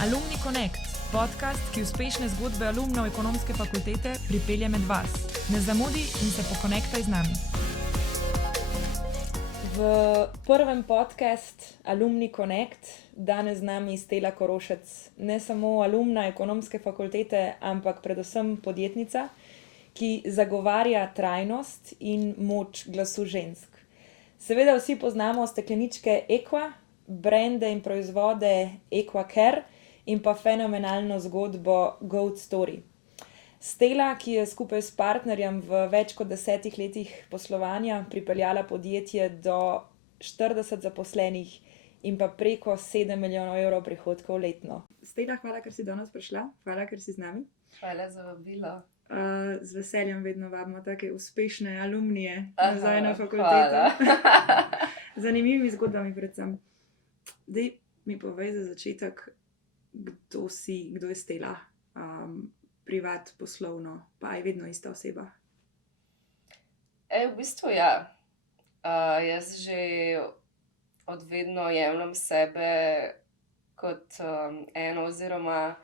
Alumni Connect, podcast, ki uspešne zgodbe alumnov ekonomske fakultete pripelje med vas. Ne zamudi in se pokonektaj z nami. V prvem podcast Alumni Connect danes z nami Stela Korošec, ne samo alumna ekonomske fakultete, ampak predvsem podjetnica, ki zagovarja trajnost in moč glasu žensk. Seveda vsi poznamo stekleničke Equa, brande in proizvode EquaCare in pa fenomenalno zgodbo Goat Story. Stela, ki je skupaj s partnerjem v več kot 10 letih poslovanja pripeljala podjetje do 40 zaposlenih in pa preko 7 milijonov evrov prihodkov letno. Stela, hvala, ker si danes prišla, hvala, ker si z nami. Hvala za vabilo. Z veseljem vedno vabimo take uspešne alumnije nazaj na fakulteto. Zanimivimi zgodbami predvsem. Daj mi povej za začetek, kdo si, kdo je Stela, privat, poslovno, pa je vedno ista oseba? V bistvu ja. Jaz že od vedno jemljem sebe kot eno oziroma,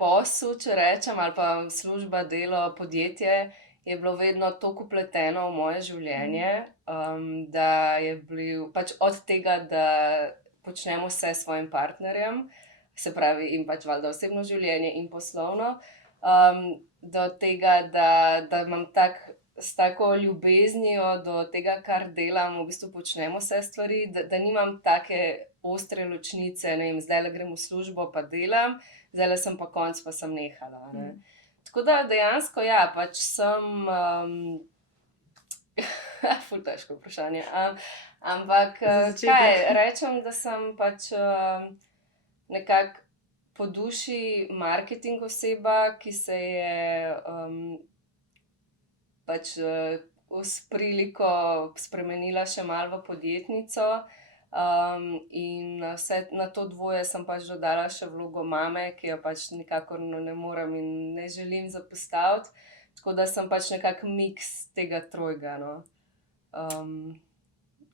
posel, če rečem, ali pa služba, delo, podjetje je bilo vedno toliko vpleteno v moje življenje, da je bil pač od tega, da počnemo vse s svojim partnerjem, se pravi in pač valjda osebno življenje in poslovno, do tega, da imam s tako ljubeznijo do tega, kar delam, v bistvu počnemo vse stvari, da nimam take ostre ločnice, ne vem, zdajle grem v službo pa delam, zdajle sem pa konc pa sem nehala, ne. Tako da dejansko ja, pač sem, ful težko vprašanje, ampak kaj, rečem, da sem pač nekako po duši marketing oseba, ki se je pač s priliko spremenila še malo v podjetnico, in na to dvoje sem pač dodala še vlogo mame, ki jo pač nikakor ne morem in ne želim zapostaviti, tako da sem pač nekako miks tega trojega, no.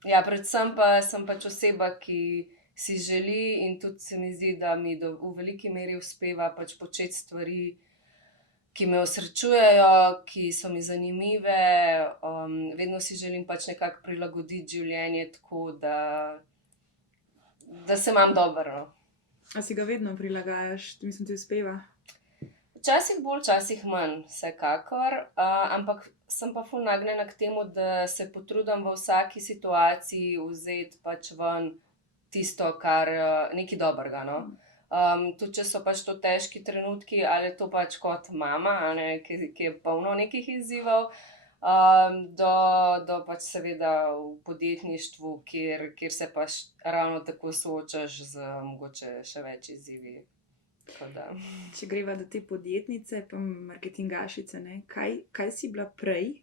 Ja, predvsem pa sem pač oseba, ki si želi in tudi se mi zdi, da mi v veliki meri uspeva pač početi stvari, ki me osrečujejo, ki so mi zanimive, vedno si želim pač nekako prilagoditi življenje tako, da se imam dobro, no. A si ga vedno prilagajaš, mislim, ti uspeva? Včasih bolj, včasih manj, vsekakor, ampak sem pa ful nagnjena k temu, da se potrudim v vsaki situaciji vzeti pač ven tisto, kar nekaj dobrega, no. Tudi če so pač to težki trenutki, ali je to pač kot mama, a ne, ki je polno nekih izzivov, do pač seveda v podjetništvu, kjer se pač ravno tako soočaš z mogoče še več izzivi. Če greva do te podjetnice pa marketingašice, ne, kaj si bila prej?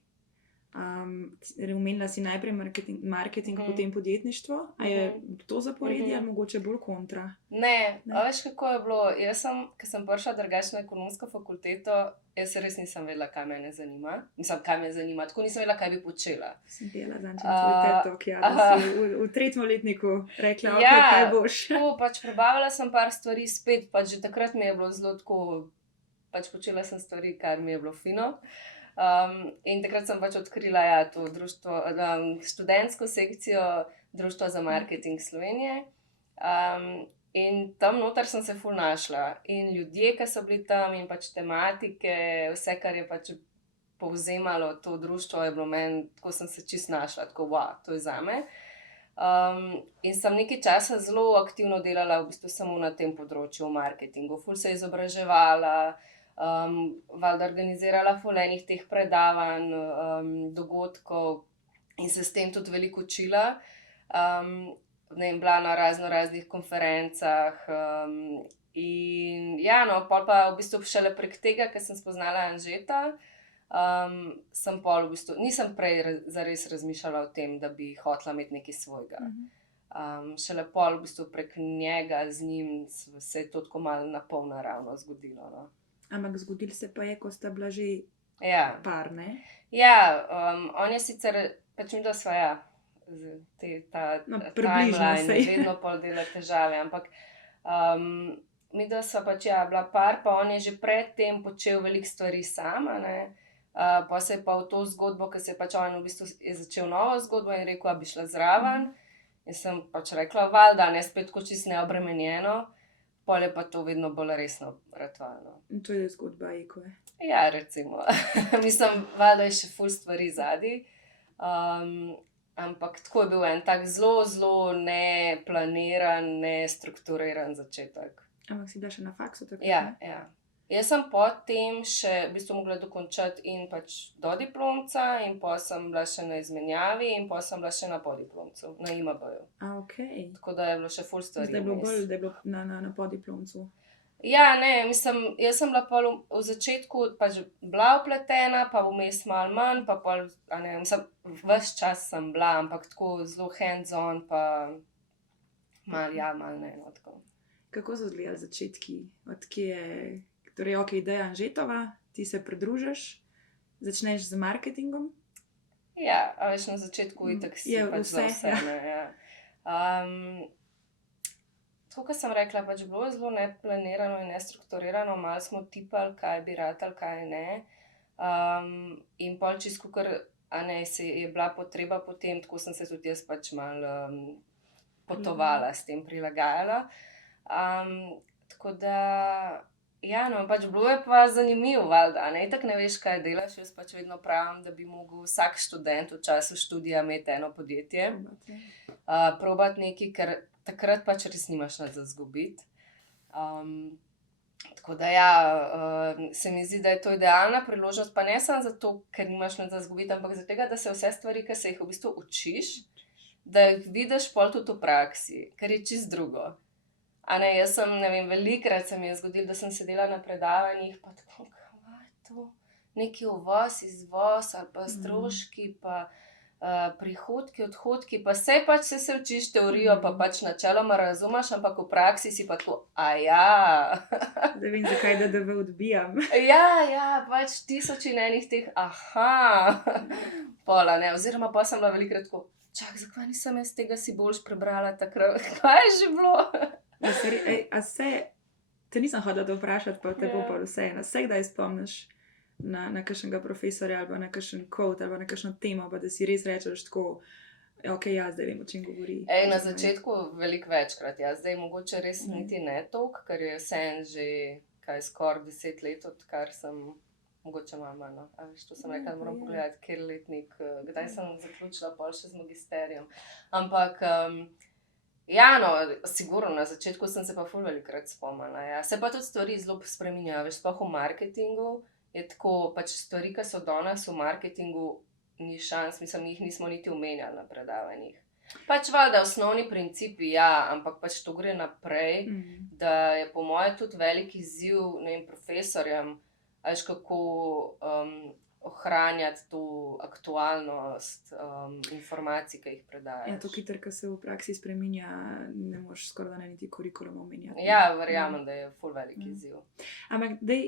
Omenila si najprej marketing, potem podjetništvo. A je to zaporedje ali mogoče bolj kontra? Ne, a veš, kako je bilo? Jaz sem, ko sem prišla drugače na ekonomsko fakulteto, jaz res nisem vedela, kaj mene zanima. Mislim, kaj me zanima, tako nisem vedela, kaj bi počela. Sem delala zanj tvoj TED Talk, ja, da si v 3. letniku rekla, kaj boš. Ja, pač prebavala sem par stvari spet, pač že takrat mi je bilo zelo tako, pač počela sem stvari, kar mi je bilo fino. In takrat sem pač odkrila, ja, to društvo, študentsko sekcijo Društva za marketing Slovenije. In tam noter sem se ful našla. In ljudje, ki so bili tam, in pač tematike, vse, kar je pač povzemalo to društvo, je bilo meni, tako sem se čisto našla, tako to je zame. In sem nekaj časa zelo aktivno delala v bistvu samo na tem področju v marketingu. Ful se izobraževala, valjda organizirala ful enih teh predavanj, dogodkov in se s tem tudi veliko učila. Ne vem, bila na raznih konferencah, in ja, no, pol pa v bistvu šele prek tega, ker sem spoznala Anžeta, sem pol v bistvu, nisem prej zares razmišljala o tem, da bi hotela imeti nekaj svojega. Šele pol v bistvu prek njega, z njim se je to tako malo na pol naravno zgodilo, no. Ampak zgodilo se pa je, ko sta bila že par, ne? Ja, on je sicer, pač midva sva, ja, približno timeline sej. vedno pol dela težave, ampak midva sva pač bila par, pa on je že predtem počel veliko stvari sama, ne. Pa se je pa v to zgodbo, ko se je pač on v bistvu je začel novo zgodbo in rekel, a bi šla zraven. In sem pač rekla, valjda, ne, spet tako čisto neobremenjeno, pol je pa to vedno bolj resno ratalo. In to je zgodba Ekoje. Ja, recimo. Mislim, valjda je še ful stvari zadaj. Ampak tako je bil en tak zelo, zelo neplaniran, nestrukturiran začetek. Ampak si bila še na faksu takrat? Ja, ja. Jaz sem potem še v bistvu mogla dokončati in pač do diplomca in pol sem bila še na izmenjavi in pol sem bila še na podiplomcu, na IMB-ju. Okej. Tako da je bilo še ful stvari Zdaj je bilo vmes. bolj, da je bilo na podiplomcu. Ja, ne, mislim, jaz sem bila pol v začetku pač bila vpletena, pa vmes malo manj, pa pol, a ne, mislim, ves čas sem bila, ampak tako zelo hands-on, pa malo ja, malo ne, no, tako. Kako so izgledali začetki? Odkje je, torej, Deja Anžetova, ti se pridružiš, začneš z marketingom? Ja, a veš, na začetku itak si Je pač za vse, vse, ja. ne, ja. Tako kot sem rekla, pač bilo je zelo neplanirano in nestrukturirano, malo smo tipali, kaj bi ratalo, kaj ne. In pol čisto kakor, a ne, je bila potreba po tem, tako sem se tudi jaz pač malo potovala s tem, prilagajala. Tako da, ja, no, pač bilo je pa zanimivo, valjda, a ne, itak ne veš, kaj delaš, jaz pač vedno pravim, da bi mogel vsak študent v času študija imeti eno podjetje. Probati nekaj, ker takrat pač res nimaš nič za izgubiti. Tako da ja, se mi zdi, da je to idealna priložnost, pa ne samo zato, ker nimaš nič za izgubiti, ampak zato, da se vse stvari, ki se jih v bistvu učiš, da jih vidiš pol tudi v praksi, ker je čisto drugo. A ne, jaz sem, ne vem, velikokrat se mi je zgodilo, da sem sedela na predavanjih, pa tako, kaj je to? Neki uvoz, izvoz ali pa stroški, pa prihodki, odhodki, pa saj pač se učiš teorijo, pa pač načeloma razumeš, ampak v praksi si pa tako, Da vem, zakaj DDV odbijam. Ja, pač 1000 in enih teh, pola, ne, oziroma pa sem bila velikokrat tako, zakaj nisem jaz tega si boljš prebrala takrat, kaj je že bilo? Te nisem hodila to vprašati, pa te bo pa vseeno. Se kdaj spomniš na kakšnega profesorja ali na kakšen quote ali na kakšno temo, pa da si res rečeš tako, okej, ja, zdaj vem, o čem govori. Na začetku veliko večkrat, ja, zdaj mogoče res niti ne toliko, ker je vseeno že, skoraj 10 let, odkar sem, mogoče malo manj, no. A veš, to sem rekla, da moram pogledati, kateri letnik, kdaj sem zaključila pol še z magisterijem. Ampak, ja, no, sigurno, na začetku sem se pa ful velikokrat spomnila, ja. Se pa tudi stvari zelo spreminjajo, veš, sploh v marketingu je tako, pač stvari, ki so danes v marketingu, ni šans, mislim, jih nismo niti omenjali na predavanjih. Pač valjda osnovni principi, ja, ampak pač to gre naprej, da je po moje tudi velik izziv, ne vem, profesorjem, a veš, kako ohranjati to aktualnost informacij, ki jih predajaš. Ja, to hitro, ko se v praksi spreminja, ne moreš skoraj da niti kurikulum omenjati. Ja, verjamem, da je ful velik izziv. Ampak daj,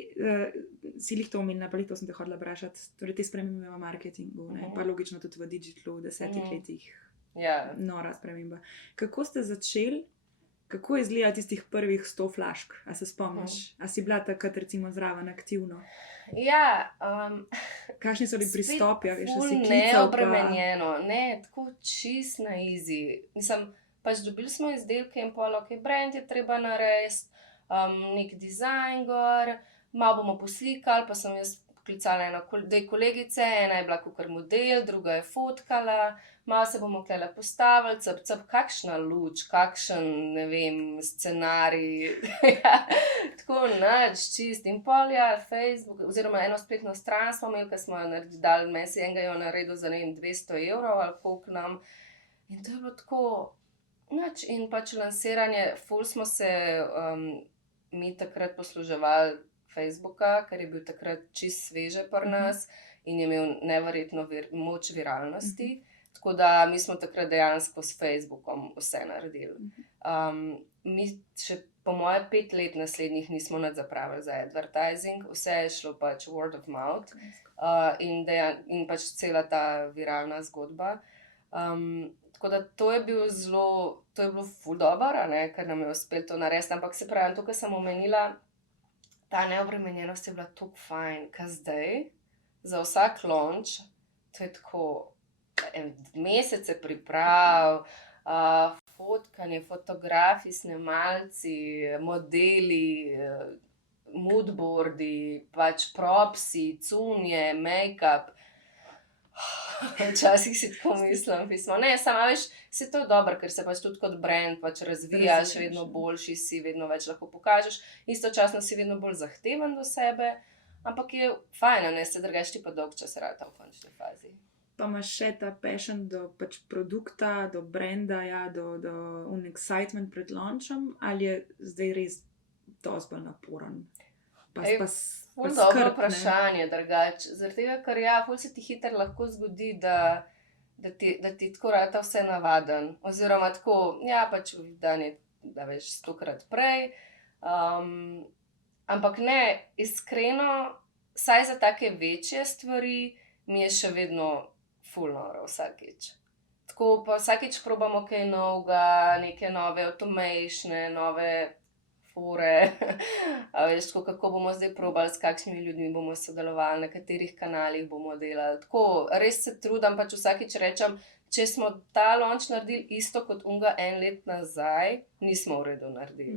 si lih to omenila, pa lih to sem te hodila vprašati, torej te spremembe v marketingu, ne, pa logično tudi v digitalu v 10 letih. Ja. Nora sprememba. Kako ste začeli? Kako je izgledalo tistih prvih 100 flašk? A se spomniš? A si bila takrat recimo zraven aktivno? Ja. Kakšni so bili pristopi? A veš, a si klical pa? Neobremenjeno, ne, tako čist na easy. Mislim, pač dobili smo izdelke in pol, brand je treba narediti, nek dizajn gor, malo bomo poslikali, pa sem jaz poklicala dve kolegice, ena je bila kakor model, druga je fotkala, malo se bomo tukajle postavili, kakšna luč, kakšen, ne vem, scenarij, tako nič, čist. In pol, ja, Facebook, oziroma eno spletno stran smo imeli, ki smo jo dali, meni si enega jo naredil za, ne vem, 200 evrov ali koliko nam. In to je bilo tako, nič, in pač lansiranje, ful smo se mi takrat posluževali Facebooka, ker je bil takrat čist sveže pri nas in je imel neverjetno moč viralnosti. Tako da mi smo takrat dejansko s Facebookom vse naredili. Mi še po moje 5 let naslednjih nismo nič zapravili za advertising, vse je šlo pač word of mouth in pač cela ta viralna zgodba. Tako da to je bilo ful dobro, a ne, ker nam je uspelo to narediti, ampak se pravi, to, kar sem omenila, ta neobremenjenost je bila tako fajn, ker zdaj za vsak launch, to je tako mesece priprav, fotkanje, fotografi, snemalci, modeli, moodboardi, pač propsi, cunje, make-up. Včasih si tako mislim, pismo. Ne, samo veš, se to je dobro, ker se pač tudi kot brand pač razvijaš, vedno boljši si, vedno več lahko pokažeš, istočasno si vedno bolj zahteven do sebe, ampak je fajn, ne, se drugače ti pa dolg čas rata v končni fazi. Pa imaš še ta passion do pač produkta, do brenda, ja, do excitement pred launchom, ali je zdaj res dosti bolj naporen? Ful dobro vprašanje, drugače. Zaradi tega, ker ja, ful se ti hitro lahko zgodi, da ti tako rata vse navaden. Oziroma tako, ja, pač dan je, da veš, 100-krat prej. Ampak ne, iskreno, saj za take večje stvari mi je še vedno ful noro vsakič. Tako pa vsakič probamo kaj novega, neke nove automatione, nove fore, a veš, tako, kako bomo zdaj probali, s kakšnimi ljudmi bomo sodelovali, na katerih kanalih bomo delali. Tako, res se trudim, pač vsakič rečem, če smo ta launch naredili isto kot unga en let nazaj, nismo v redu naredili.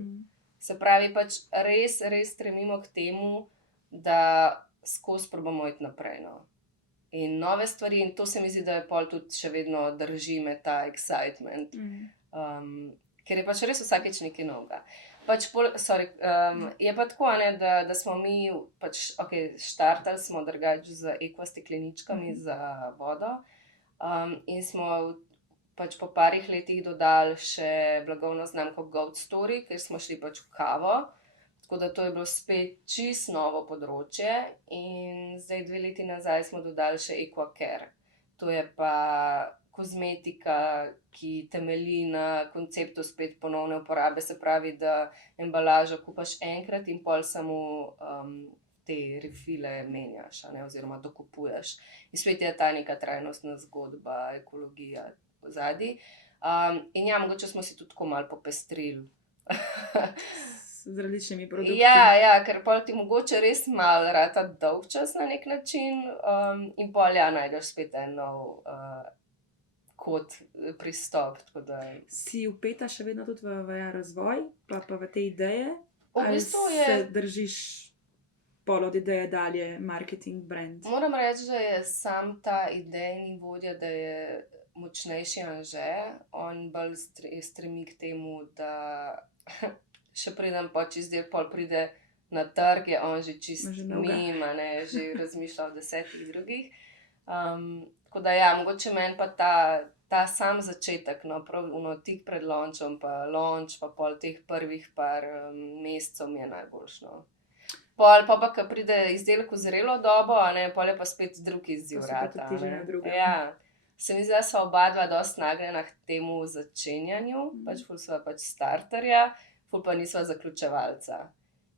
Se pravi, pač res stremimo k temu, da skozi probamo iti naprej, no. In nove stvari, in to se mi zdi, da je pol tudi še vedno drži me ta excitement. Ker je pač res vsakič nekaj novega. Pač je pa tako, ne, da smo mi pač, štartali smo drugače z Equa stekleničkami za vodo, in smo pač po parih letih dodali še blagovno znamko Goat Story, ker smo šli pač v kavo, tako da to je bilo spet čisto novo področje, in zdaj 2 leti nazaj smo dodali še Equa Care. To je pa kozmetika, ki temelji na konceptu spet ponovne uporabe, se pravi, da embalažo kupaš enkrat in pol samo te refile menjaš, a ne, oziroma dokupuješ. In spet je ta neka trajnostna zgodba, ekologija ozadaj. In ja, mogoče smo si tudi tako malo popestrili. Z različnimi produkti. Ja, ker pol ti mogoče res malo rata dolgčas na nek način, in pol ja, najdeš spet en nov kot pristop, tako da. Si vpeta še vedno tudi v razvoj, pa v te ideje? V bistvu je. Ali se držiš pol od ideje dalje, marketing, brand? Moram reči, da je sam ta idejni vodja, da je močnejši Anže, on bolj stremi k temu, da še preden pač izdelek pol pride na trg, je on že čist mimo, ne, že razmišlja o 10 drugih. Tako da ja, mogoče meni pa ta sam začetek, no, prav tik pred launchom, pa launch, pa pol teh prvih par mesecev mi je najboljš, no. Pol pa, ko pride izdelek v zrelo dobo, a ne, pol je pa spet drug izziv rata, ne. Ja. Se mi zdi, da sva obadva dosti nagnjena k temu začenjanju, pač ful sva pač starterja, ful pa nisva zaključevalca.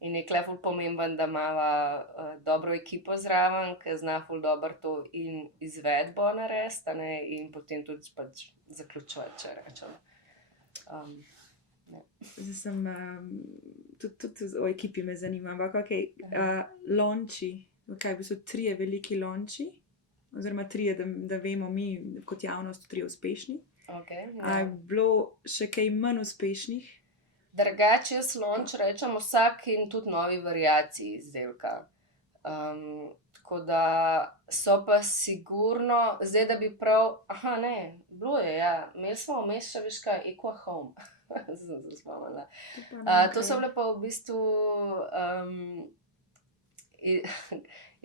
In je tule ful pomemben, da imava dobro ekipo zraven, ki zna ful dobro to in izvedbo narediti, a ne, in potem tudi pač zaključovati, če rečem. Zdaj sem, tudi o ekipi me zanima, ampak launchi, kaj bi so 3 veliki launchi, oziroma 3, da vemo mi kot javnost 3 uspešni. A je bilo še kaj manj uspešnih? Drugače jaz launch rečem vsak in tudi novi variaciji izdelka. Tako da so pa sigurno, zdaj da bi prav, bilo je, ja, imeli smo vmes še, veš kaj, Equa Home. Sem se spomnila. To so bile pa v bistvu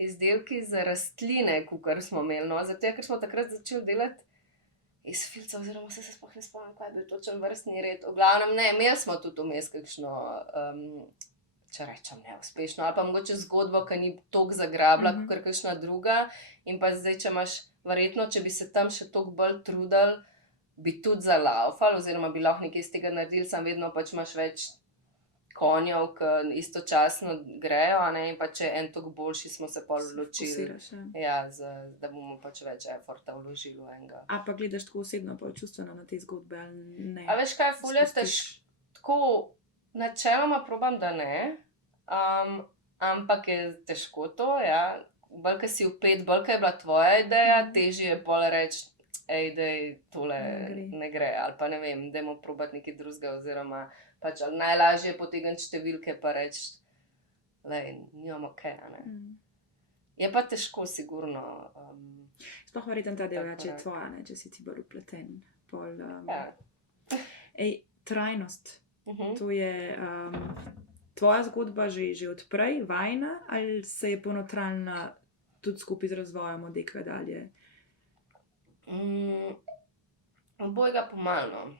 izdelki za rastline, kakor smo imeli, no, zato ker smo takrat začeli delati iz filca, oziroma se sploh ne spomnim, kaj je bil točen vrstni red. V glavnem ne, imeli smo tudi vmes kakšno, če rečem neuspešno, ali pa mogoče zgodbo, ki ni toliko zagrabila, kakor kakšna druga. In pa zdaj, če imaš, verjetno, če bi se tam še toliko bolj trudili, bi tudi zalaufali, oziroma bi lahko nekaj iz tega naredili, samo vedno pač imaš več konjev, ki istočasno grejo, a ne, in pa če en tok boljši, smo se pol odločili, Fokusiraš, ja. ja, da bomo pač več efforta vložili v enega. A pa gledaš tako osebno, pa čustveno na te zgodbe, ali ne? A veš kaj, ful je Spustiš. tako, načeloma probam, da ne, ampak je težko to, ja. Bolj, ke si vpet, bolj, ke je bila tvoja ideja, težje je pol reči, daj, tole ne gre, ali pa ne vem, dajmo probati nekaj drugega, oziroma pač ali najlažje je potegniti številke pa reči, glej, nimamo kaj, a ne. Je pa težko, sigurno. Sploh verjetno ta del, tak če je korak. tvoja, ne, če si ti bolj vpleten. Pol, Ja. trajnost. Mhm. To je tvoja zgodba že od prej, vajna, ali se je ponotranila tudi skupaj z razvojem od dekve dalje? Obojega pomalno.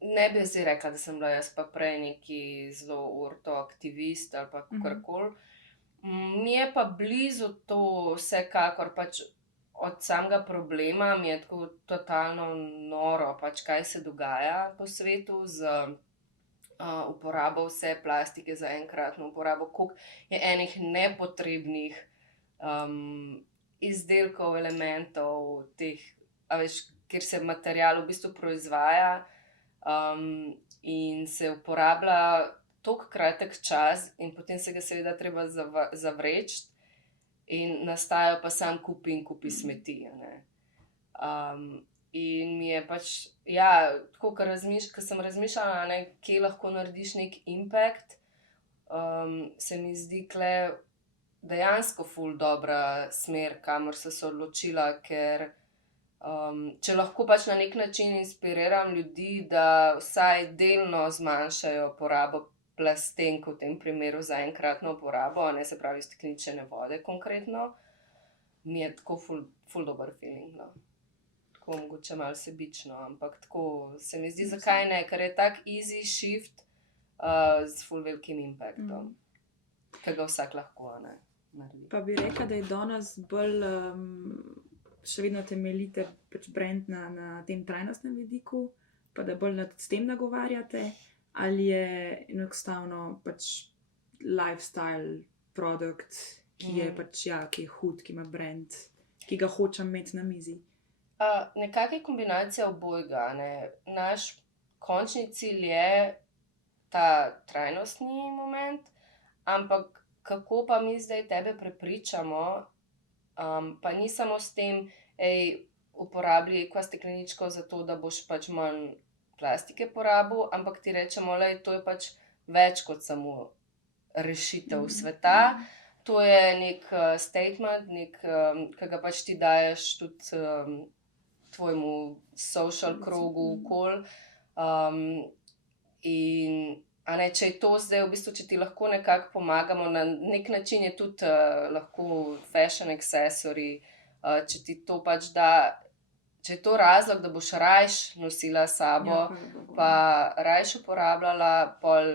Ne bi zdaj rekla, da sem bila jaz pa prej neki zelo orto aktivist ali pa kakorkoli. Mi je pa blizu to vsekakor, pač od samega problema mi je tako totalno noro, pač kaj se dogaja po svetu z uporabo vse plastike za enkratno uporabo, koliko je enih nepotrebnih izdelkov, elementov, teh, a veš, kjer se material v bistvu proizvaja in se uporablja toliko kratek čas in potem se ga seveda treba zavreči in nastajajo pa sam kupi in kupi smeti, a ne. In mi je pač, ja, tako, ko sem razmišljala, a ne, kje lahko narediš neki impact, se mi zdi tule dejansko ful dobra smer, kamor sem se odločila, ker če lahko pač na neki način inspiriram ljudi, da vsaj delno zmanjšajo porabo plastenk, v tem primeru za enkratno uporabo, a ne, se pravi stekleničene vode konkretno, mi je tako ful dober feeling, no. Tako mogoče malo sebično, ampak tako se mi zdi, zakaj ne, ker je tak easy shift s ful velikim impactom, ke ga vsak lahko, a ne, naredi. Pa bi rekla, da je danes bolj še vedno temeljite pač brand na tem trajnostnem vidiku, pa da bolj s tem nagovarjate, ali je enostavno pač lifestyle produkt, ki je pač, ja, ki je hud, ki ima brand, ki ga hočem imeti na mizi? Nekako je kombinacija obojega, a ne. Naš končni cilj je ta trajnostni moment, ampak kako pa mi zdaj tebe prepričamo, pa ni samo s tem, uporabi Aqua stekleničko zato, da boš pač manj plastike porabil, ampak ti rečemo, glej, to je pač več kot samo rešitev sveta. To je neki statement, ke ga pač ti daješ tudi tvojemu social krogu okoli. In a ne, če je to zdaj v bistvu, če ti lahko nekako pomagamo, na neki način je tudi lahko fashion accessory, če ti to pač da, če je to razlog, da boš rajš nosila s sabo, pa rajš uporabljala, pol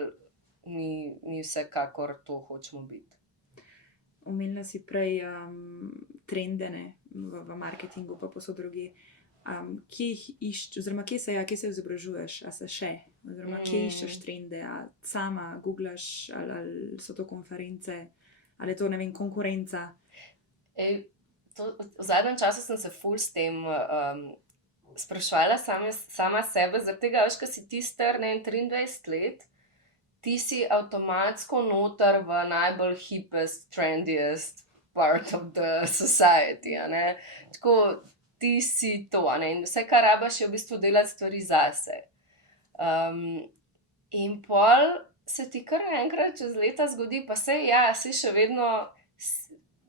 mi vsekakor to hočemo biti. Omenila si prej trende, ne, v marketingu pa povsod drugje. Kje jih oziroma kje se izobražuješ, a se še? Oziroma, kje iščeš trende, a sama googlaš, ali so to konference, ali je to, ne vem, konkurenca? V zadnjem času sem se ful s tem spraševala sama sebe, zaradi tega, veš, ke si ti star, ne vem, 23 let, ti si avtomatsko noter v najbolj hippest, trendiest part of the society, a ne. Tako, ti si to, a ne, in vse, kar rabiš, je v bistvu delati stvari zase. In pol se ti kar naenkrat čez leta zgodi, pa saj ja, saj še vedno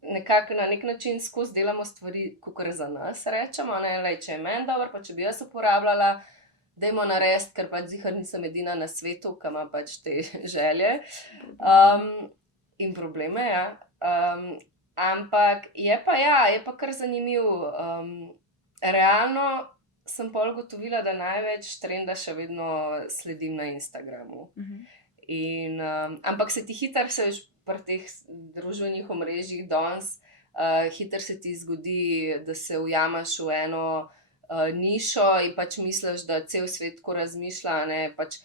nekako na neki način skozi delamo stvari, kakor za nas rečemo, a ne, glej, če je meni dobro, pa če bi jaz uporabljala, dajmo narediti, ker pač ziher nisem edina na svetu, ke ima pač te želje in probleme, ja. Ampak je pa kar zanimivo. Realno sem pol ugotovila, da največ trenda še vedno sledim na Instagramu. Ampak se ti hitro, veš, pri teh družbenih omrežjih danes, hitro se ti zgodi, da se ujameš v eno nišo in pač misliš, da cel svet tako razmišlja, a ne, pač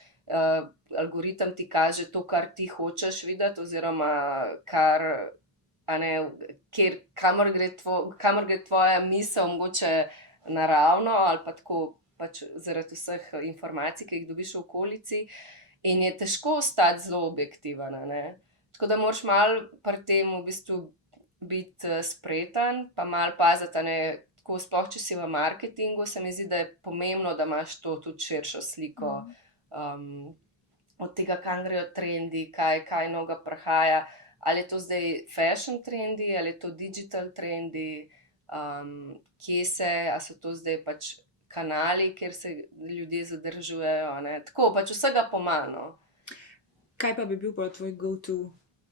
algoritem ti kaže to, kar ti hočeš videti, oziroma kar, a ne, kamor gre tvoja misel, mogoče naravno ali pa tako pač zaradi vseh informacij, ki jih dobiš v okolici, in je težko ostati zelo objektiven, a ne. Tako da moraš malo pri tem v bistvu biti spreten, pa malo paziti, a ne, tako sploh, če si v marketingu, se mi zdi, da je pomembno, da imaš to tudi širšo sliko, od tega, kam grejo trendi, kaj novega prihaja, ali je to zdaj fashion trendi, ali je to digital trendi, kje se, a so to zdaj pač kanali, kjer se ljudje zadržujejo, a ne, tako, pač vsega pomalo, no. Kaj pa bi bil pa tvoj go-to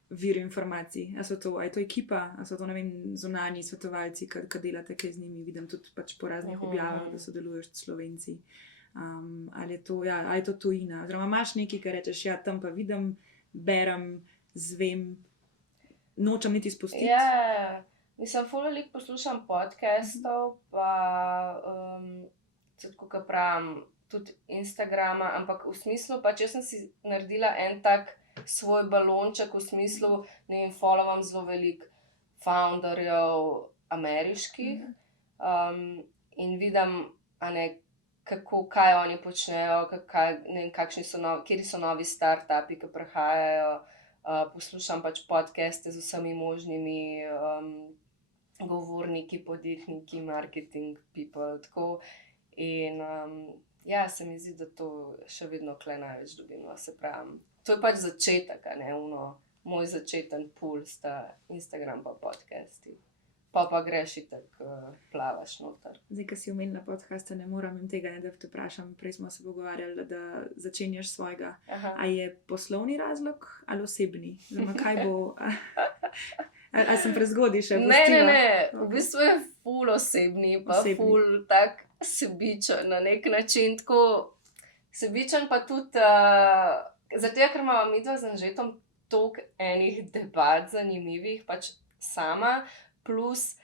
vir informacij? A je to ekipa, a so to, ne vem, zunanji svetovalci, ki delate kaj z njimi, vidim tudi pač po raznih objavah, da sodeluješ s Slovenci. Ali je to tujina, oziroma imaš nekaj, kar rečeš, ja, tam pa vidim, berem, zvem, nočem niti spustiti. Ja, mislim, ful veliko poslušam podcastov, pa tako, kot pravim, tudi Instagrama, ampak v smislu, pač jaz sem si naredila en tak svoj balonček, v smislu, ne vem, followam zelo veliko founderjev ameriških, in vidim, a ne, kaj oni počnejo, ne vem, kateri so novi startupi, ki prihajajo, poslušam pač podcaste z vsemi možnimi govorniki, podjetniki, marketing people, tako, in ja, se mi zdi, da to še vedno kle največ dobim, no, se pravim. To je pač začetek, a ne, moj začeten puls, ta Instagram pa podcasti. Pa greš itak, plavaš noter. Zdaj, ko si omenila podcaste, ne moram in tega, ne, da te vprašam, prej smo se pogovarjali, da začenjaš svojega. A je poslovni razlog ali osebni? Oziroma, kaj bo... Ali sem prezgodaj še pustila? Ne, v bistvu je ful osebni, pa ful tak sebičen na nek način, tako sebičen pa tudi, zato ker imamo midva z Anžetom toliko enih debat zanimivih, pač sama, plus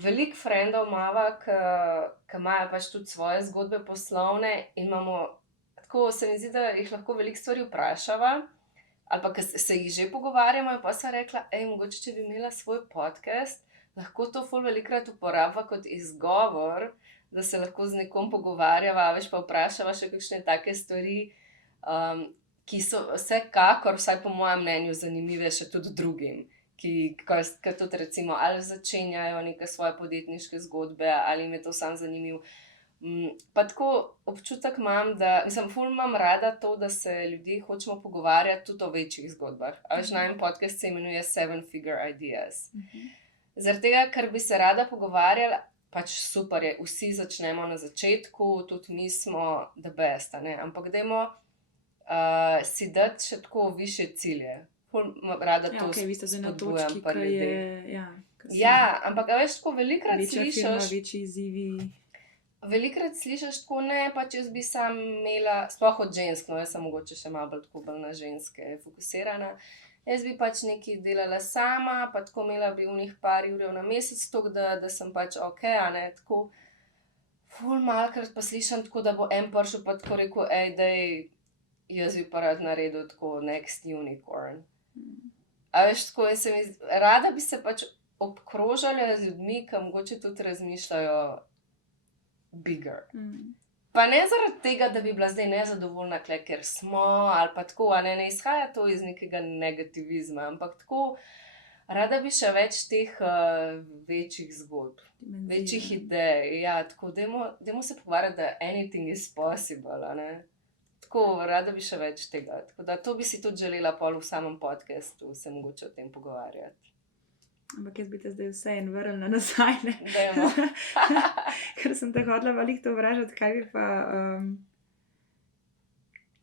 veliko frendov imava, ki imajo pač tudi svoje zgodbe poslovne in imamo, tako se mi zdi, da jih lahko veliko stvari vprašava, ali pa, ker se jih že pogovarjamo, in pa sem rekla, mogoče, če bi imela svoj podcast, lahko to ful velikokrat uporabva kot izgovor, da se lahko z nekom pogovarjava, veš, pa vprašava še kakšne take stvari, ki so vsekakor, vsaj po mojem mnenju, zanimive še tudi drugim, ki tudi recimo ali začenjajo neke svoje podjetniške zgodbe, ali jim je to samo zanimiv. Pa tako občutek imam, da, mislim, ful imam rada to, da se ljudje hočemo pogovarjati tudi o večjih zgodbah. A veš, najin podcast se imenuje Seven Figure Ideas. Zaradi tega, ker bi se rada pogovarjala, pač super je, vsi začnemo na začetku, tudi mi smo the best, a ne, ampak dajmo si dati še tako višje cilje. Ful rada to spodbujam pa ljudi. Ja, ampak a veš, tako velikokrat slišiš... Večja firma, večji izzivi... Velikokrat slišiš tako, ne, pač jaz bi sam imela, sploh od žensk, no, jaz sem mogoče še malo bolj na ženske fokusirana, jaz bi pač nekaj delala sama, pa tako imela bi unih par jurjev na mesec, tako da sem pač okej, a ne, tako, ful malokrat pa slišim tako, da bo en prišel pa tako rekel, daj, jaz bi pa rad naredil tako next unicorn. A veš, tako, in se mi, rada bi se pač obkrožala z ljudmi, ki mogoče tudi razmišljajo bigger. Pa ne zaradi tega, da bi bila zdaj nezadovoljna kle, ker smo, ali pa tako, a ne izhaja to iz nekega negativizma, ampak tako, rada bi še več teh večjih zgodb, večjih idej, ja, tako, dajmo se pogovarjati, da anything is possible, a ne. Tako, rada bi še več tega, tako da to bi si tudi želela pol v samem podcastu se mogoče o tem pogovarjati. Ampak jaz bi te zdaj vse en vrnila nazaj, ne? Dajmo. Ker sem te hodila veliko to vprašati, kaj bi pa...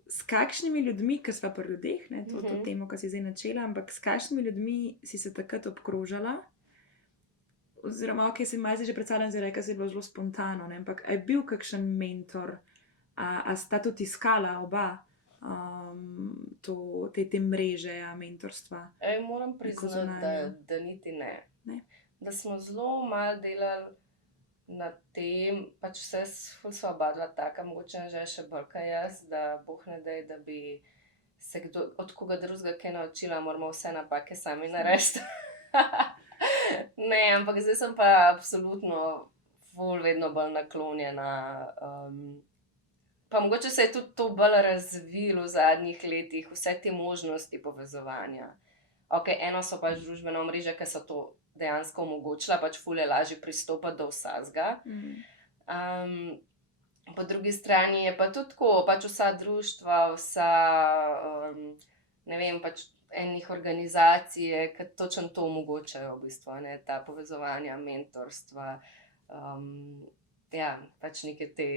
S kakšnimi ljudmi, ki sva pri ljudeh, ne, to temo, ki si zdaj načela, ampak s kakšnimi ljudmi si se takrat obkrožala? Oziroma, se mi malce že predstavljam, zdaj reka, se je bilo zelo spontano, ne, ampak a je bil kakšen mentor, a sta tudi iskala oba te mreže, mentorstva? Moram priznati, da niti ne. Da smo zelo malo delali na tem, pač vse so oba taka, mogoče že še bolj kaj jaz, da boh ne daj, da bi se od koga drugega kaj naučila, moramo vse napake sami narediti. Ne, ampak zdaj sem pa absolutno vedno bolj naklonjena. Pa mogoče se je tudi to bolj razvilo v zadnjih letih, vse te možnosti povezovanja. Ok, eno so pač družbena omrežja, ki so to dejansko omogočila, pač ful je lažje pristopati do vsega. Po drugi strani je pa tudi tako, pač vsa društva, ne vem, pač enih organizacije, ki točno to omogočajo v bistvu, ne, ta povezovanja, mentorstva, ja, pač neke te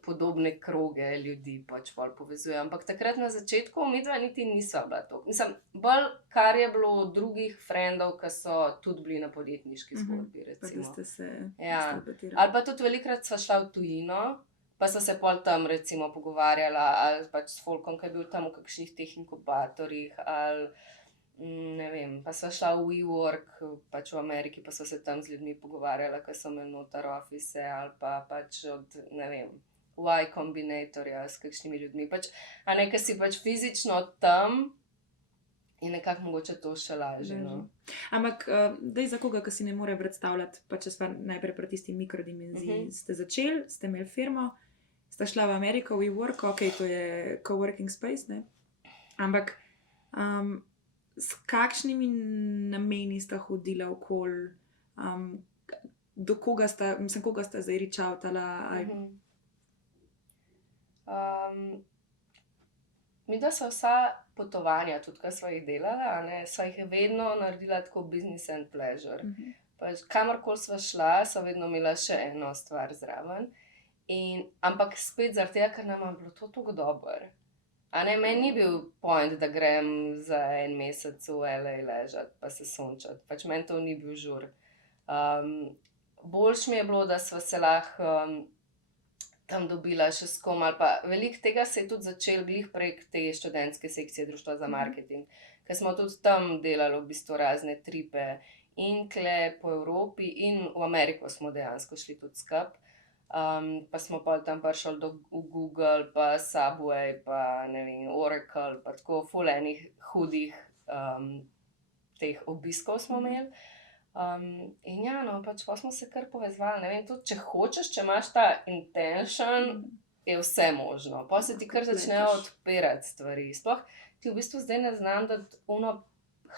podobne kroge ljudi pač bolj povezujejo. Ampak takrat na začetku midva niti nisva bila toliko. Mislim, bolj kar je bilo drugih frendov, ki so tudi bili na podjetniški zgodbi, recimo. Pa da ste se debatirali. Ali pa tudi velikrat sva šla v tujino, pa sva se pol tam recimo pogovarjala, ali pač s folkom, ki je bil tam v kakšnih teh inkubatorjih, ali ne vem, pa sva šla v WeWork, pač v Ameriki, pa sva se tam z ljudmi pogovarjala, ki so imeli noter office, ali pa pač od, ne vem, Y Combinatorja s kakšnimi ljudmi. Pač, a ne, ki si pač fizično tam, je nekako mogoče to še lažje. No? Ampak, daj za koga, ki si ne more predstavljati, pa če sva najprej pri tisti mikrodimenziji. Ste začeli, ste imeli firmo, ste šla v Ameriko, v WeWork, ok, to je coworking space, ne? Ampak, s kakšnimi nameni sta hodila okoli, do koga sta, mislim, koga sta zdaj reach-outala? Midva sva vsa potovanja, tudi ko sva jih delala, ne, sva jih vedno naredila tako business and pleasure. Pač, kamorkoli sva šla, sva vedno imela še eno stvar zraven. Ampak spet zaradi tega, ker nam je bilo to tako dobro. A ne, meni ni bil point, da grem za en mesec v LA ležati pa se sončati. Pač meni to ni bil žur. Boljše mi je bilo, da sva se lahko tam dobila še s kom, ali pa veliko tega se je tudi začelo glih prek te študentske sekcije Društva za marketing, ker smo tudi tam delali v bistvu razne tripe in kle po Evropi in v Ameriko smo dejansko šli tudi skupaj. Pa smo pa tam prišli v Google, pa Subway, pa ne vem, Oracle, pa tako ful enih hudih teh obiskov smo imeli. In ja, no, pač pa smo se kar povezvali, ne vem, tudi če hočeš, če imaš ta intention, je vse možno. Pa se ti kar začnejo odpirati stvari. Sploh ti v bistvu zdaj ne znam dati ono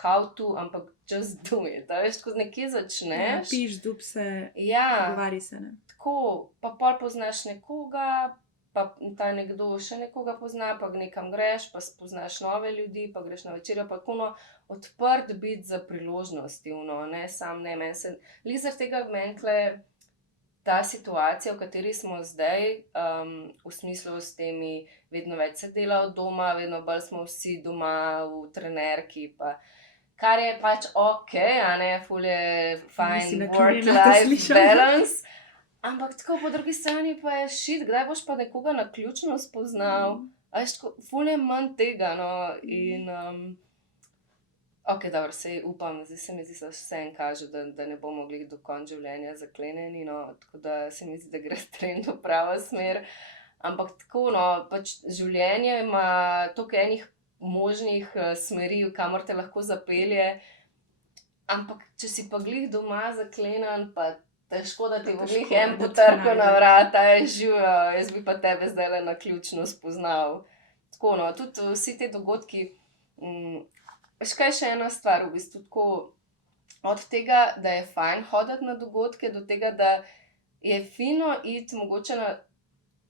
how to, ampak just do it. A veš, ko nekje začneš. Piš, dub se, pogovari se, ne. Tako, pa pol poznaš nekoga, pa ta nekdo še nekoga pozna, pa nekam greš, pa spoznaš nove ljudi, pa greš na večerjo, pa tako odprt biti za priložnosti, ne, sam ne, meni se, zaradi tega meni tle ta situacija, v kateri smo zdaj, v smislu s temi, vedno več se dela od doma, vedno bolj smo vsi doma v trenerki, pa kar je pač ok, a ne, ful je fine work-life balance. Ampak tako po drugi strani pa je shit, kdaj boš pa nekoga naključno spoznal? A veš, tako, ful je manj tega, no, in ok, dobro, sej upam, zdaj se mi zdi, da vse en kaže, da ne bomo mogli do konca življenja zaklenjeni, no, tako da se mi zdi, da gre trend v pravo smer. Ampak tako, no, pač življenje ima toliko enih možnih smeri, kamor te lahko zapelje, ampak če si pa glih doma zaklenjen, pa težko, da ti bo glih en potrkal na vrata, živijo, jaz bi pa tebe zdajle naključno spoznal. Tako, no, tudi vsi te dogodki, veš kaj, še ena stvar, v bistvu tako, od tega, da je fajn hoditi na dogodke, do tega, da je fino iti mogoče na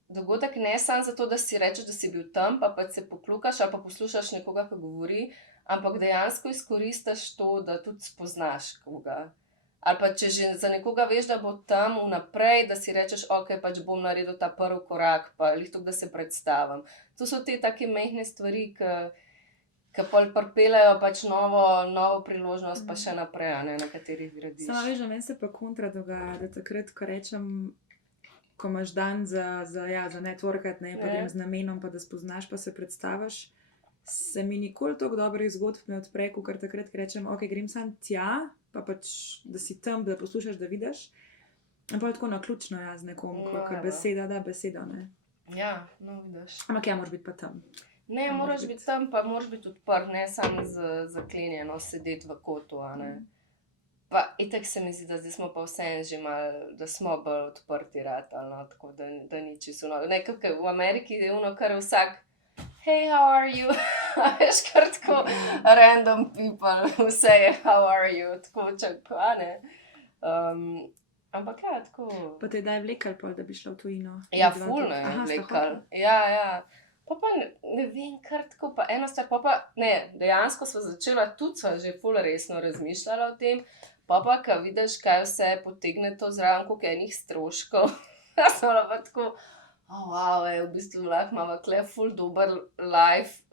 dogodek, ne samo zato, da si rečeš, da si bil tam, pa se poklukaš ali pa poslušaš nekoga, ki govori, ampak dejansko izkoristiš to, da tudi spoznaš koga. Ali pa če že za nekoga veš, da bo tam vnaprej, da si rečeš, ok, pač bom naredil ta prvi korak, pa lih tako, da se predstavim. To so te take majhne stvari, ki pol pripeljejo pač novo priložnost, pa še naprej, ne, na katerih gradiš. Sama veš, da meni se pa kontra dogaja, da takrat, ko rečem, ko imaš dan za networkat, ne, pa grem z namenom, pa da spoznaš, pa se predstaviš, se mi nikoli toliko dobrih zgodb ne odpre, kakor takrat, ko rečem, ok, grem sam tja, pa pač, da si tam, da poslušaš, da vidiš. Pa je tako naključno, ja, z nekom, No, ko evo. beseda da besedo, ne. Ja, no, vidiš. Ampak ja, moraš biti pa tam. Ne, Ja, moraš moraš biti biti. tam, pa moraš biti odprt, ne samo zaklenjeno, sedeti v kotu, a ne. Pa itak se mi zdi, da zdaj smo pa vseeno že malo, da smo bolj odprti ratali, no, tako da ni čisto ono. Ne, kakor v Ameriki je ono, kar vsak, hey, how are you? A veš, kar tako random people, vse je how are you, tako čak, a ne. Ampak ja, tako. Pa te je daj vlekal pol, da bi šla v tujino? Ja, Vidva ful tudi. me je Aha, sta vlekal. hotela. Ja. Pa ne vem, kar tako, pa ena stvar, ne, dejansko sva začela, tudi sva že ful resno razmišljala o tem, pa, ko vidiš, kaj vse potegne to zraven, koliko enih stroškov, sem bila pa tako, wow, v bistvu lahko imava tule ful dober life,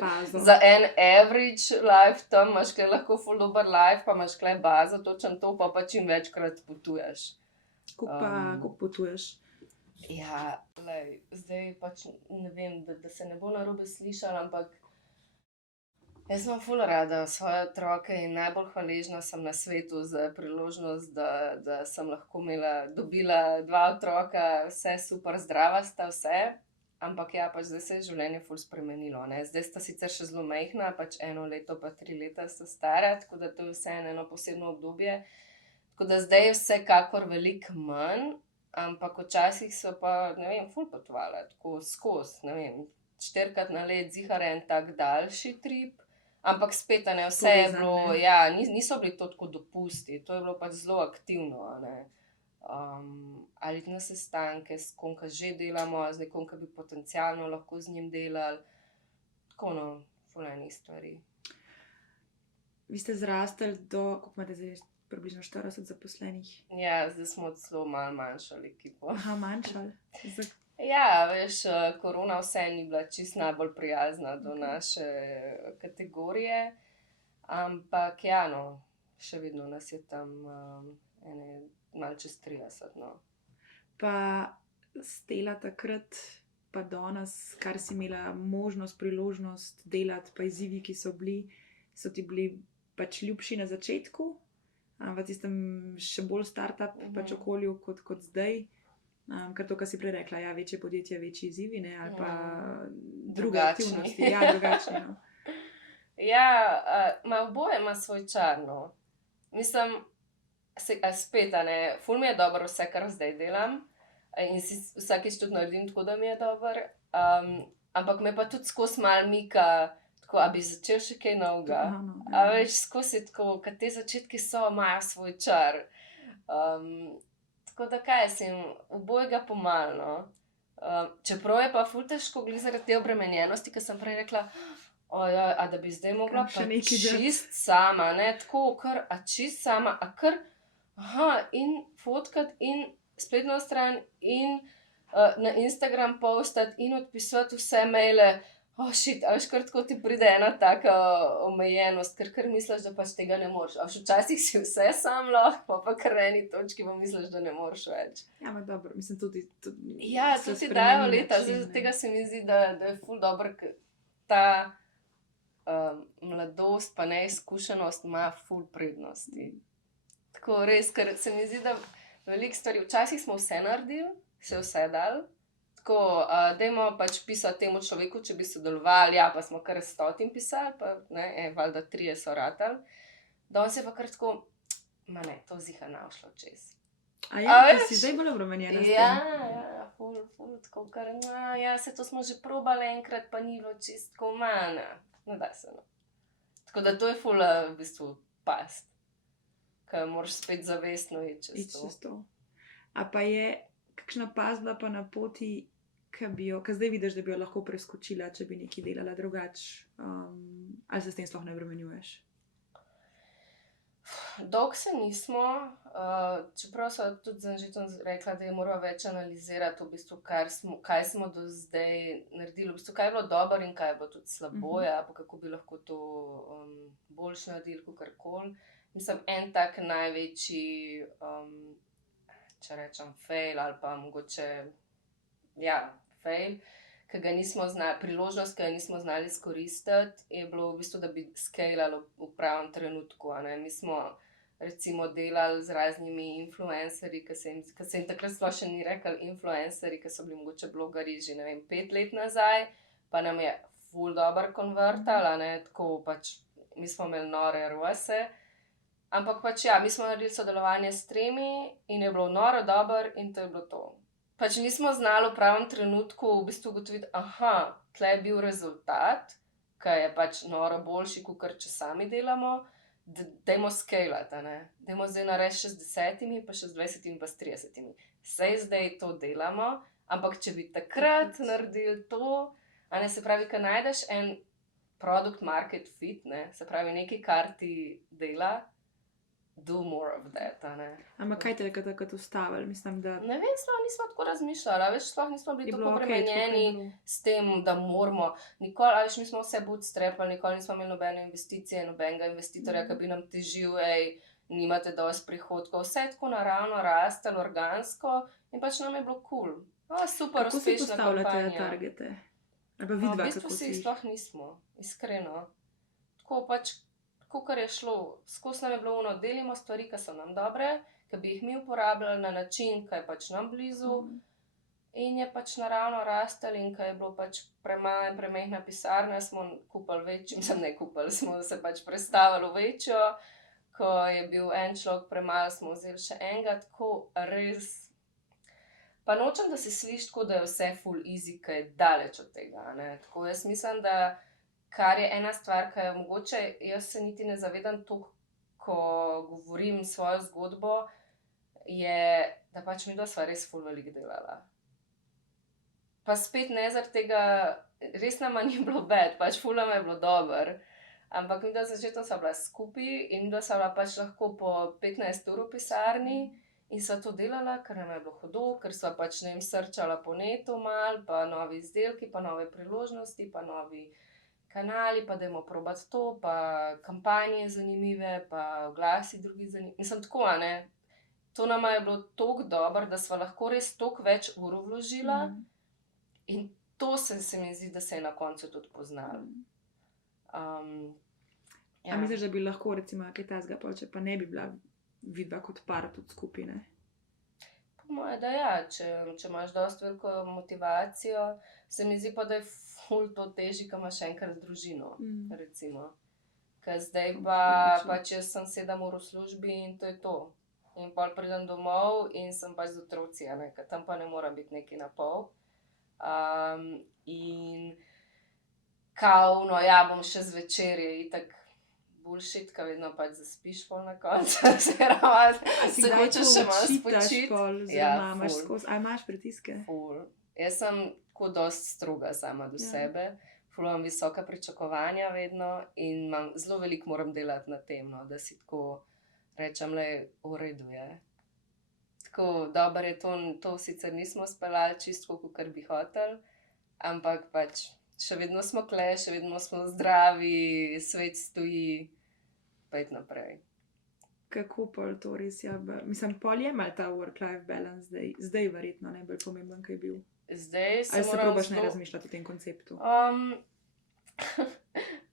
Bazo. za en average life, tam imaš tule lahko ful dober life, pa imaš tule bazo, točno to, pa čim večkrat potuješ. Koliko potuješ? Ja, lej, zdaj pač ne vem, da se ne bo narobe slišalo, ampak jaz imam ful rada svoje otroke in najbolj hvaležna sem na svetu za priložnost, da sem lahko dobila 2 otroka, vse super, zdrava sta vse, ampak ja, pač zdaj se je življenje ful spremenilo, ne. Zdaj sta sicer še zelo majhna, pač 1 leto pa 3 leta sta stara, tako da to je vseeno eno posebno obdobje. Tako da zdaj je vsekakor veliko manj, ampak včasih so pa, ne vem, ful potovala, tako skozi, ne vem, 4-krat na let, ziher en tak daljši trip, ampak spet, a ne, vse je Povezan, bilo, ne. ja, niso bili to tako dopusti, to je bilo pač zelo aktivno, a ne. Ali na sestanke, s kom ke že delamo, z nekom, ke bi potencialno lahko z njim delali, tako no, ful enih stvari. Vi ste zrastli do, koliko imate zdaj, približno 40 zaposlenih? Ja, zdaj smo celo malo manjšali ekipo. Aha, manjšali. Ja, veš, korona vseeno ni bila čisto najbolj prijazna do naše kategorije, ampak ja, no, še vedno nas je tam malo čez 30, no. Pa Stela takrat, pa danes, kar si imela možnost, priložnost delati, pa izzivi, ki so ti bili pač ljubši na začetku, v tistem še bolj startup pač okolju kot zdaj. Ker to, kar si prej rekla, ja, večje podjetje, večji izzivi, ne, ali pa druge Drugačni. aktivnosti. Ja, drugačni, no. Ja, oboje ima svoj čar, no. Mislim, spet, a ne, ful mi je dobro vse, kar zdaj delam, in si vsakič tudi naredim tako, da mi je dobro, ampak me pa tudi skozi malo mika, tako, a bi začel še kaj novega. Aha, no, A veš, skozi je tako, ker te začetki imajo svoj čar. Tako da kaj jaz vem, obojega pomalo, no. Čeprav je pa ful težko glih zaradi te obremenjenosti, ke sem prej rekla, ojoj, a da bi zdaj mogla Kam še pa nekaj dati? čist sama, ne, tako, kar, a čist sama, a kar, in fotkat in spletno stran in na Instagram postati in odpisovati vse maile, shit, a veš, kar tako ti pride ena taka omejenost, ker misliš, da pač tega ne moreš. A veš, včasih si vse sam lahko, pa kar na eni točki pa misliš, da ne moreš več. Ja, ma dobro, mislim, tudi Ja, se to ti spremeni dajo leta, način, zdaj ne. zaradi tega se mi zdi, da je ful dobro, ker ta mladost pa neizkušenost ima ful prednosti. Tako res, ker se mi zdi, da veliko stvari, včasih smo vse naredili, se vse dali, tako, dajmo pač pisati temu človeku, če bi sodelovali, ja, pa smo kar 100 pisali, pa ne, valjda 3 so ratali. Danes je pa kar tako, ma ne, to ziher ne bo šlo čez. A ja, A ker veš? si zdaj bolj obremenjena s tem. Ja, ful, tako kar, ja, saj to smo že probali enkrat, pa ni bilo čisto tako, ne da se, no. Tako da to je ful v bistvu past, ke moraš spet zavestno iti čez to. čez to. A pa je kakšna past bila pa na poti, ke zdaj vidiš, da bi jo lahko preskočila, če bi nekaj delala drugače, ali se s tem sploh ne obremenjuješ? Dolgo se nismo, čeprav sva tudi z Anžetom rekla, da je morava več analizirati v bistvu, kaj smo do zdaj naredili, v bistvu, kaj je bilo dobro in kaj je bilo tudi slabo, ja, pa kako bi lahko to boljše naredili, kakorkoli. Mislim, en tak največji, če rečem fail ali pa mogoče, ja, fail, priložnost, ki jo nismo znali izkoristiti, je bilo v bistvu, da bi skalali v pravem trenutku, a ne. Mi smo recimo delali z raznimi influencerji, ki se jim takrat sploh še ni rekel influencerji, ki so bili mogoče blogerji že, ne vem, 5 let nazaj, pa nam je ful dobro konvertala, ne, tako pač mi smo imeli nore rose. Ampak pač ja, mi smo naredili sodelovanje s 3 in je bilo noro dobro in to je bilo to. Pač nismo znali v pravem trenutku v bistvu ugotoviti, tle je bil rezultat, ki je pač noro boljši, kakor če sami delamo, dajmo skalati, ne. Dajmo zdaj narediti še z 10, pa še z 20 pa s 30. Sej zdaj to delamo, ampak če bi takrat naredili to, a ne, se pravi, ko najdeš en product market fit, ne, se pravi nekaj, kar ti dela, do more of that, a ne. Ampak kaj te je takrat ustavili? Mislim, da Ne vem, sploh nismo tako razmišljali, veš, sploh nismo bili je tako bilo okej, tako kot je obremenjeni bilo. s tem, da moramo. Nikoli, a veš, mi smo vse bootstrapali, nikoli nismo imeli nobene investicije, nobenega investitorja, ki bi nam težil, nimate dosti prihodkov, vse je tako naravno rastlo, organsko in pač nam je bilo kul. Super, Kako si uspešna postavljate kampanja. targete? Ali pa V vidva, bistvu kako si jih si? sploh nismo, iskreno. Tako pač, kakor je šlo, skozi nam je bilo ono, delimo stvari, ki so nam dobre, ki bi jih mi uporabljali na način, ki je pač nam blizu, in je pač naravno rastel, in ko je bilo pač premajhna pisarna, smo kupili večjo, smo se pač prestavili v večjo, ko je bil en človek premalo, smo vzeli še enega, tako res. Pa nočem, da se sliši tako, da je vse full easy, ki je daleč od tega, ne. Tako jaz mislim, da kar je ena stvar, ki jo mogoče jaz se niti ne zavedam toliko, ko govorim svojo zgodbo, je, da pač midva sva res ful veliko delala. Pa spet ne zaradi tega, res nama ni bilo bad, pač ful nama je bilo dobro. Ampak midva začetno sva bila skupaj in midva sva bila pač lahko po 15 ur v pisarni in sva to delala, ker nam je bilo hudo, ker sva pač, ne vem, srčala po netu malo, pa novi izdelki, pa nove priložnosti, pa novi kanali, pa dajmo probati to, pa kampanje zanimive, pa oglasi drugi zanimivi. Mislim, tako, a ne. To nama je bilo toliko dobro, da sva lahko res toliko več ur vložila in to se mi zdi, da se je na koncu tudi poznalo. A misliš, da bi lahko recimo kaj takega pol, če pa ne bi bila vidva kot par tudi skupaj, ne? Po moje, da ja, če imaš dosti veliko motivacijo, se mi zdi pa, da je ful to težje, ko imaš enkrat družino, recimo. Ker zdaj pa pač jaz sem 7 ur v službi in to je to. In pol pridem domov in sem pač z otroci, a ne, ker tam pa ne morem biti nekaj na pol. In kao, no ja, bom še zvečer, je itak bullshit, ker vedno pač zaspiš pol na koncu, oziroma se hočeš še malo spočiti. Ja, imaš skozi, a imaš pritiske? Ful. Jaz sem tako dosti stroga sama do sebe, ful imam visoka pričakovanja vedno in zelo veliko moram delati na tem, no, da si tako rečem, le, v redu je. Tako, dobro je to sicer nismo speljali čisto, kakor bi hoteli, ampak pač še vedno smo tule, še vedno smo zdravi, svet stoji, pa iti naprej. Kako pol to res je? Mislim, pol je malo ta work-life balance zdaj verjetno najbolj pomemben, kaj je bil. Zdaj se Ali se moram probaš ne razmišljati o tem konceptu?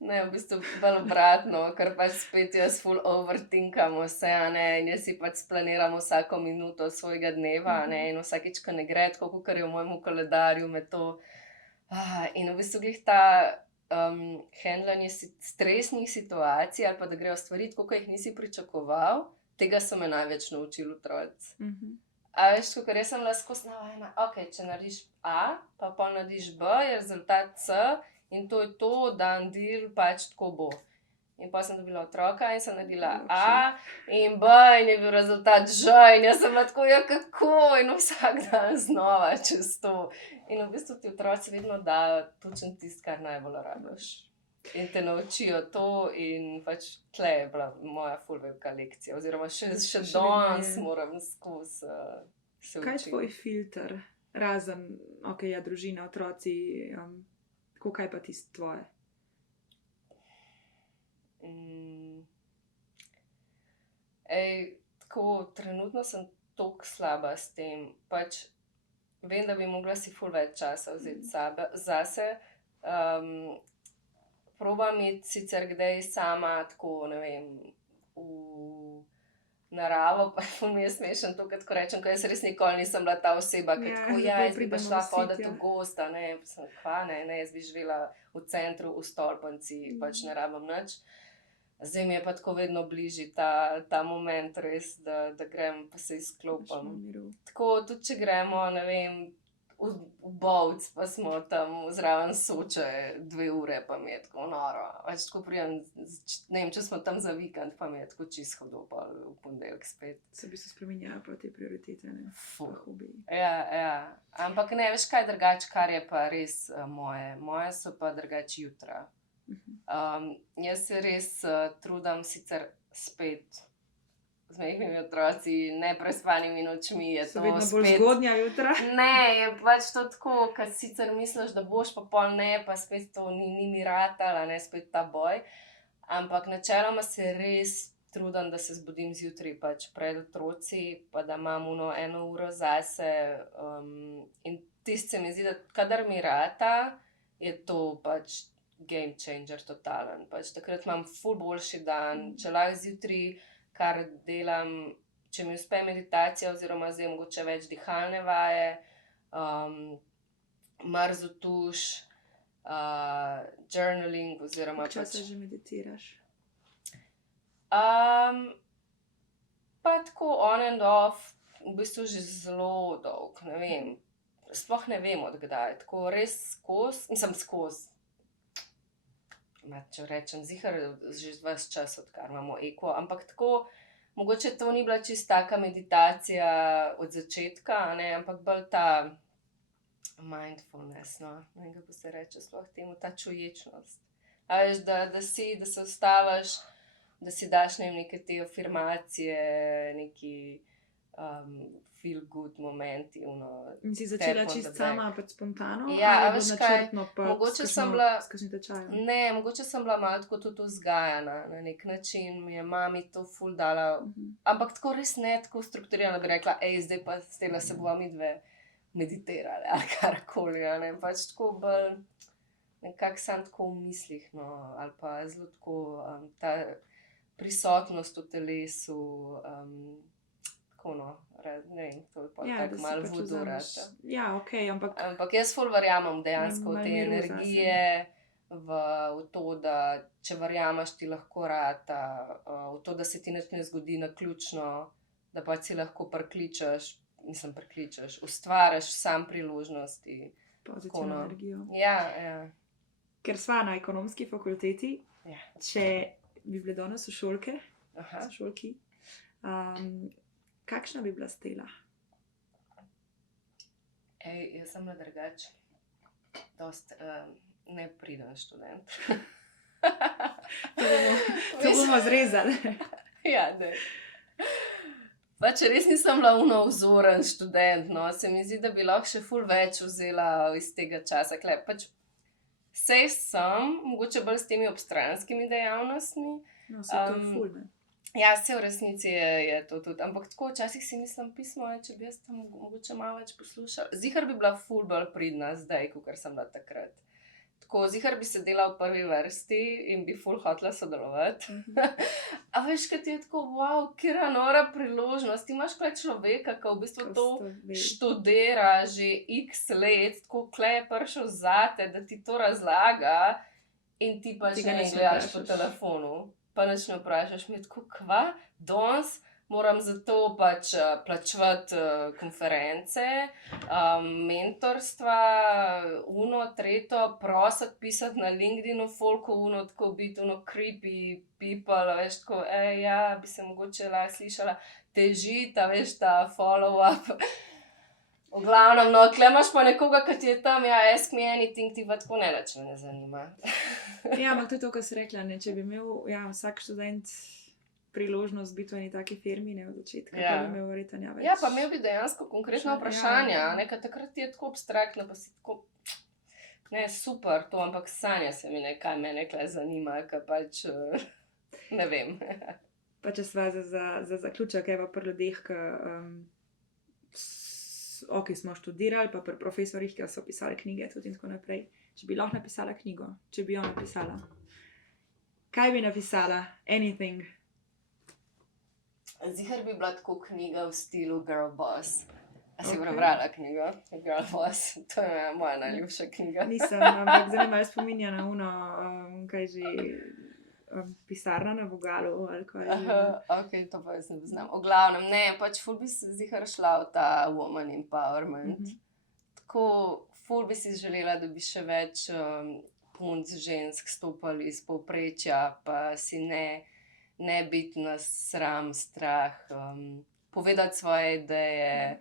Ne, v bistvu bolj obratno, ker pač spet jaz ful overthinkam vse, a ne, in jaz si pač splaniram vsako minuto svojega dneva, a ne, in vsakič, ko ne gre tako, kakor je v mojem koledarju, me to. In v bistvu glih ta handlanje stresnih situacij ali pa da grejo stvari tako, kot jih nisi pričakoval, tega so me največ naučili otroci. A veš, kakor jaz sem bila skozi navajena, okej, če narediš A, pa pol narediš B, je rezultat C in to je to, dan deal, pač tako bo. In potem sem dobila otroka in sem naredila A in B in je bil rezultat Ž in jaz sem bila tako, ja, kako, in vsak dan znova čez to. In v bistvu ti otroci vedno dajo točno tisto, kar najbolj rabiš. In te naučijo to in pač tle je bila moja ful velika lekcija, oziroma še danes moram skozi se učiti. Kaj je tvoj filter? Razen, okej, ja, družina, otroci, kaj pa tisto tvoje? Tako, trenutno sem toliko slaba s tem, pač vem, da bi mogla si ful več časa vzeti zase. Probam iti sicer kdaj sama, tako, ne vem, naravo, pa ful mi je smešen to, ko rečem, ko jaz res nikoli nisem bila ta oseba, ki tako, jaz bi pa šla hoditi v gosta, ne, pa sem, kva, ne, jaz bi živela v centru, v stolpanci, pač ne rabim nič. Zdaj mi je pa tako vedno bližji ta moment res, da grem pa se izklopim. Tako, tudi če gremo, ne vem, v Bovc, pa smo tam zraven Soče 2 ure, pa mi je tako noro. Pač tako prijem, ne vem, če smo tam za vikend, pa mi je tako čisto hudo, pa v ponedeljek spet. Se bi se spremenjala pa te prioritete, ne? Pa hobiji. Ja. Ampak ne, veš kaj drugače, kar je pa res moje. Moje so pa drugače jutra. Jaz se res trudim sicer spet z majhnimi otroci, neprespanimi nočmi, je to spet... So vedno bolj zgodnja jutra? Ne, je pač to tako, kad sicer misliš, da boš, pa pol ne, pa spet to ni mi ratalo, ne, spet ta boj. Ampak načeloma se res trudim, da se zbudim zjutraj pač pred otroci, pa da imam 1 uro zase. In tisto se mi zdi, da kadar mi rata, je to pač game changer totalen. Pač takrat imam ful boljši dan, če lahko zjutraj kar delam, če mi uspe meditacija oziroma zdaj mogoče več dihalne vaje, mrzo tuš, journaling oziroma pač... Koliko časa že meditiraš? Pa tako on and off, v bistvu že zelo dolgo, ne vem. Sploh ne vem od kdaj, tako res skozi. Če rečem, zihar že 20 čas, odkar imamo eko, ampak tako, mogoče to ni bila čisto taka meditacija od začetka, ne, ampak bolj ta mindfulness, no, ne vem, kako se reče sploh temu, ta čuječnost. A veš, da se ustaviš, da si daš neke te afirmacije, neki feel good momenti. In si začela čisto sama, pač spontano? Ja, ali veš bo kaj, načrtno pa mogoče s kakšnim tečajem? Ne, mogoče sem bila malo tako tudi vzgajana na nek način, mi je mami to ful dala, ampak tako res ne tako strukturirano, da bi rekla, zdaj pa s tega se bova midve meditirali ali karkoli, ne, pač tako bolj nekako sam tako v mislih, no, ali pa zelo tako ta prisotnost v telesu, tako no, ne vem, to je pa tako malo voodoo rata. Ja, okej, ampak jaz ful verjamem dejansko v te energije, v to, da če verjameš, ti lahko rata, v to, da se ti nič ne zgodi naključno, da pa si lahko prikličeš, ustvariš sam priložnosti. Pozitivno energijo. Ja. Ker sva na ekonomski fakulteti, če bi bile danes sošolke, sošolki, kakšna bi bila Stela? Jaz sem bila drugače dosti nepriden študent. To bomo zrezali. Ja, daj. Pač res nisem bila vzoren študent, no, se mi zdi, da bi lahko še ful več vzela iz tega časa. Pač sej sem, mogoče bolj s temi obstranskimi dejavnostmi. No, se to je ful, ne? Ja, se v resnici je to tudi, ampak tako včasih si mislim, pismo je, če bi jaz tam mogoče malo več poslušala. Zihar bi bila ful bolj pridna zdaj, kakor sem bila takrat. Tako, zihar bi sedela v prvi vrsti in bi ful hotela sodelovati. A veš, kaj ti je tako, wow, kera nora priložnost, ti imaš kaj človeka, ki v bistvu to študira že x let, tako kle je prišel zate, da ti to razlaga in ti pa že ne gledaš po telefonu. Pa nič ne vprašaš, mi je tako, kva, danes moram za to pač plačevati konference, mentorstva, treto, prositi, pisati na LinkedInu, folko tako biti, creepy people, veš, tako, ja, bi se mogoče lahko slišala, težiti, veš, ta follow-up. V glavnem, no, tle imaš pa nekoga, ki ti je tam, ask me anything, ti pa tako nič me ne zanima. Ja, ampak to je to, kar si rekla, ne, če bi imel vsak študent priložnost biti v eni taki firmi, ne, od začetka, pa bi imel verjetno več. Ja, pa imel bi dejansko konkretno vprašanja, nekaj takrat ti je tako abstraktno, pa si tako, ne, super to, ampak sanja se mi kaj mene zanima, kaj pač, ne vem. Pa če sva za zaključek, evo pri ljudeh, ki smo študirali, pa pri profesorjih, ki so pisali knjige tudi in tako naprej. Če bi lahko napisala knjigo, če bi jo napisala, kaj bi napisala? Anything? Zihar bi bila tako knjiga v stilu Girl Boss. A si Okej. prebrala knjigo Girl Boss? To je moja najljubša knjiga. Nisem, ampak zdaj me malo spominja na uno, kaj že, pisarna na Vogalu ali kaj že. Ok, to pa jaz ne poznam. V glavnem, ne, pač ful bi se zihar šla v ta woman empowerment. Tako, ful bi si želela, da bi še več punc žensk stopali iz povprečja, pa si ne biti nas sram, strah, povedati svoje ideje,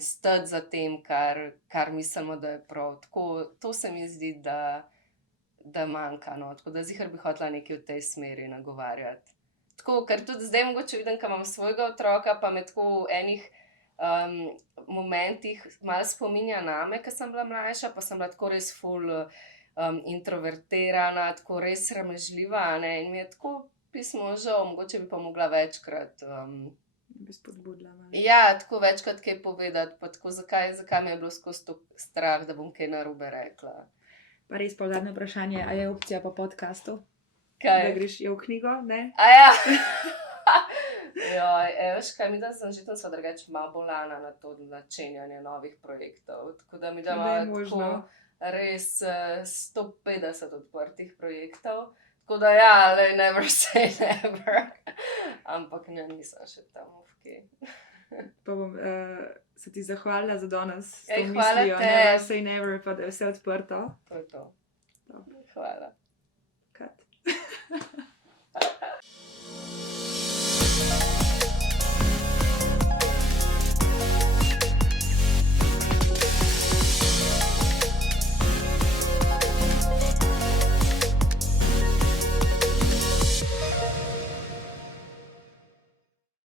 stati za tem, kar mislimo, da je prav. Tako, to se mi zdi, da manjka, no. Tako da zihar bi hotela nekaj v tej smeri nagovarjati. Tako, ker tudi zdaj mogoče vidim, ko imam svojega otroka, pa me tako v enih momentih malo spominja name, ko sem bila mlajša, pa sem bila tako res ful introvertirana, tako res sramežljiva, ne, in mi je tako pismo žal, mogoče bi pa mogla večkrat Bi spodbudila malo. ja, tako večkrat kaj povedati, pa tako zakaj me je bilo skozi to strah, da bom kaj narobe rekla. Pa res pa zadnje vprašanje, a je opcija pa podcastov? Kaj? Da greš je v knjigo, ne? Ja. Joj, veš kaj, midva sem že tam sva drugače malo bolana na to načenjanje novih projektov, tako da midva Da je imava možno. tako res 150 odprtih projektov, tako da ja, lej, never say never, ampak ne, nisem še tam okej. Pa bom se ti zahvalila za danes s to Ej, hvala mislijo, tebi. never say never, pa da je vse odprto. To je to. Dobro. Hvala.